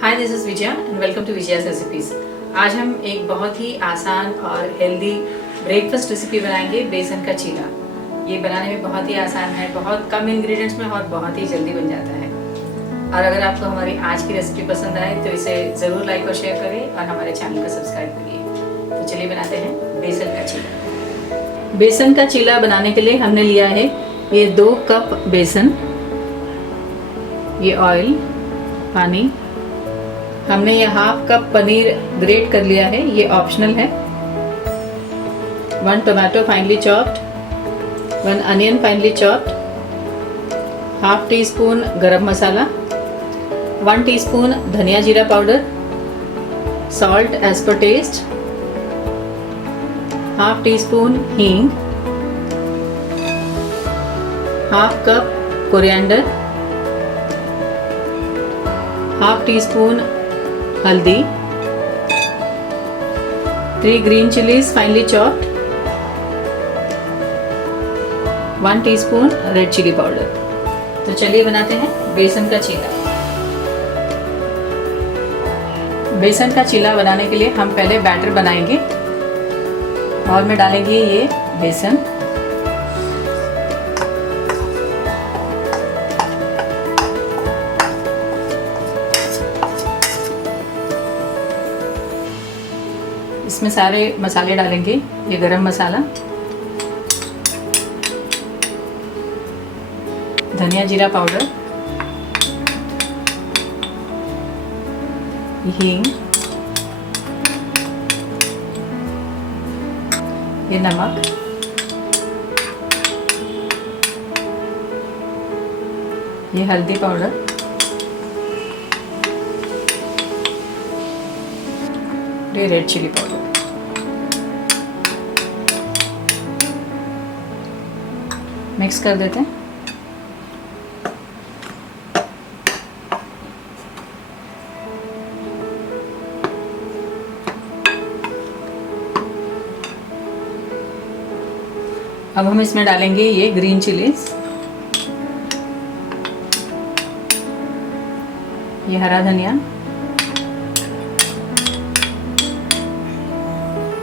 Hi, this is Vijaya and welcome to Vijaya's recipes. आज हम एक बहुत ही आसान और हेल्दी ब्रेकफास्ट रेसिपी बनाएंगे, बेसन का चीला। ये बनाने में बहुत ही आसान है, बहुत कम इंग्रेडिएंट्स में और बहुत ही जल्दी बन जाता है। और अगर आपको हमारी आज की रेसिपी पसंद आए तो इसे ज़रूर लाइक और शेयर करें और हमारे चैनल को सब्सक्राइब करिए। तो चलिए बनाते हैं बेसन का चीला। बेसन का चीला बनाने के लिए हमने लिया है ये 2 कप बेसन, ये ऑयल, पानी। हमने ये हाफ कप पनीर ग्रेट कर लिया है, ये ऑप्शनल है। 1 tomato finely chopped, 1 onion finely chopped, half teaspoon garam masala, 1 teaspoon धनिया जीरा powder, salt as per taste, half teaspoon हींग, half cup coriander, half teaspoon हल्दी, 3 green chillies finely chopped, 1 teaspoon red chilli powder. तो चलिए बनाते हैं बेसन का चीला। बेसन का चीला बनाने के लिए हम पहले बैटर बनाएंगे और में डालेंगे ये बेसन, इसमें सारे मसाले डालेंगे। ये गरम मसाला, धनिया जीरा पाउडर, हींग, ये नमक, ये हल्दी पाउडर, ये रेड चिली पाउडर। मिक्स कर देते हैं। अब हम इसमें डालेंगे ये ग्रीन चिलीज, ये हरा धनिया,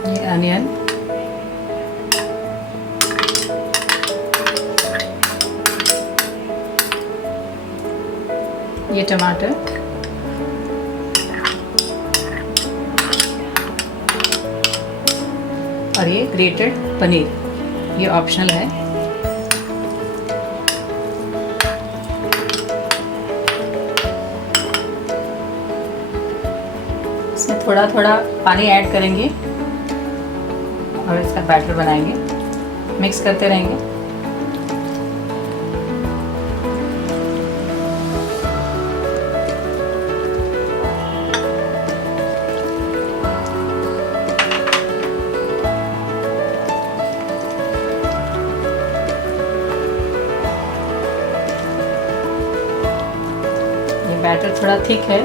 ये अनियन, ये टमाटर, और ये ग्रेटेड पनीर, ये ऑप्शनल है। इसमें थोड़ा थोड़ा पानी ऐड करेंगे और इसका बैटर बनाएंगे, मिक्स करते रहेंगे। बैटर थोड़ा थिक है,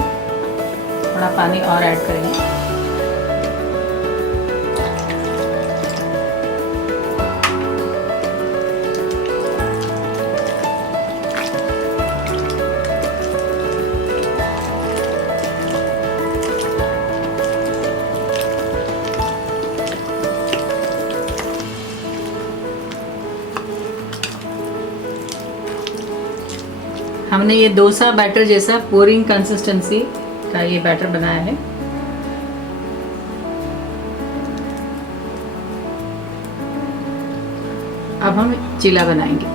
थोड़ा पानी और ऐड करेंगे। हमने ये डोसा बैटर जैसा पोरिंग कंसिस्टेंसी का ये बैटर बनाया है। अब हम चीला बनाएंगे।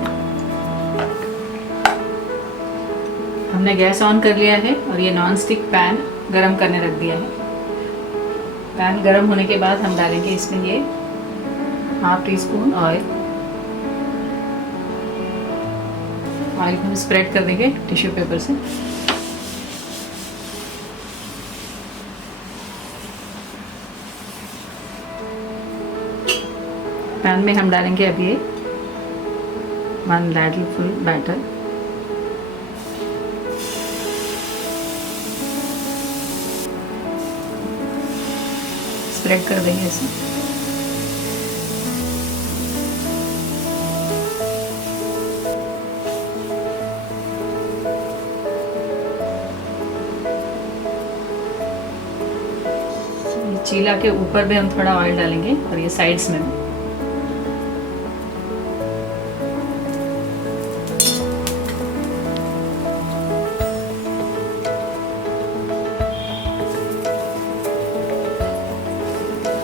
हमने गैस ऑन कर लिया है और ये नॉन स्टिक पैन गरम करने रख दिया है। पैन गरम होने के बाद हम डालेंगे इसमें ये हाफ टी स्पून ऑयल को हम स्प्रेड कर देंगे टिश्यू पेपर से। पैन में हम डालेंगे अब ये 1 ladle फुल बैटर, स्प्रेड कर देंगे इसे। चीला के ऊपर भी हम थोड़ा ऑयल डालेंगे और ये साइड्स में भी।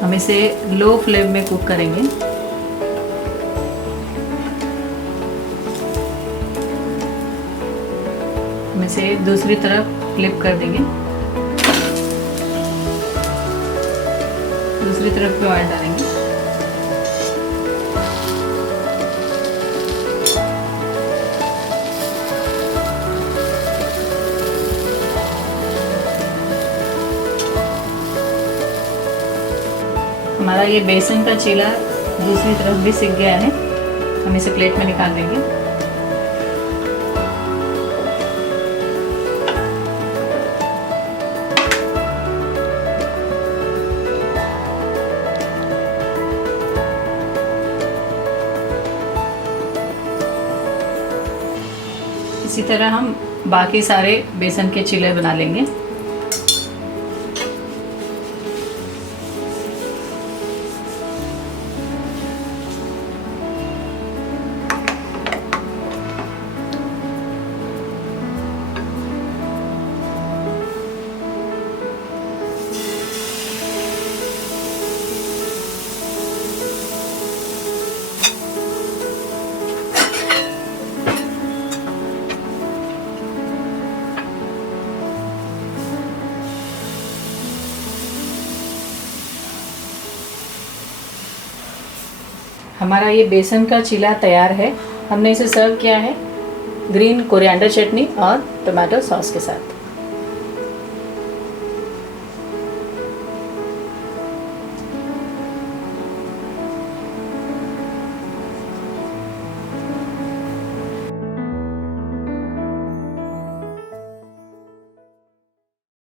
हम इसे लो फ्लेम में कुक करेंगे। हम इसे दूसरी तरफ फ्लिप कर देंगे। दूसरी तरफ भी ऑयल डालेंगे। हमारा ये बेसन का चीला दूसरी तरफ भी सिक गया है। हम इसे प्लेट में निकाल देंगे। इसी तरह हम बाकी सारे बेसन के चीले बना लेंगे। हमारा ये बेसन का चीला तैयार है। हमने इसे सर्व किया है ग्रीन कोरिएंडर चटनी और टोमेटो सॉस के साथ।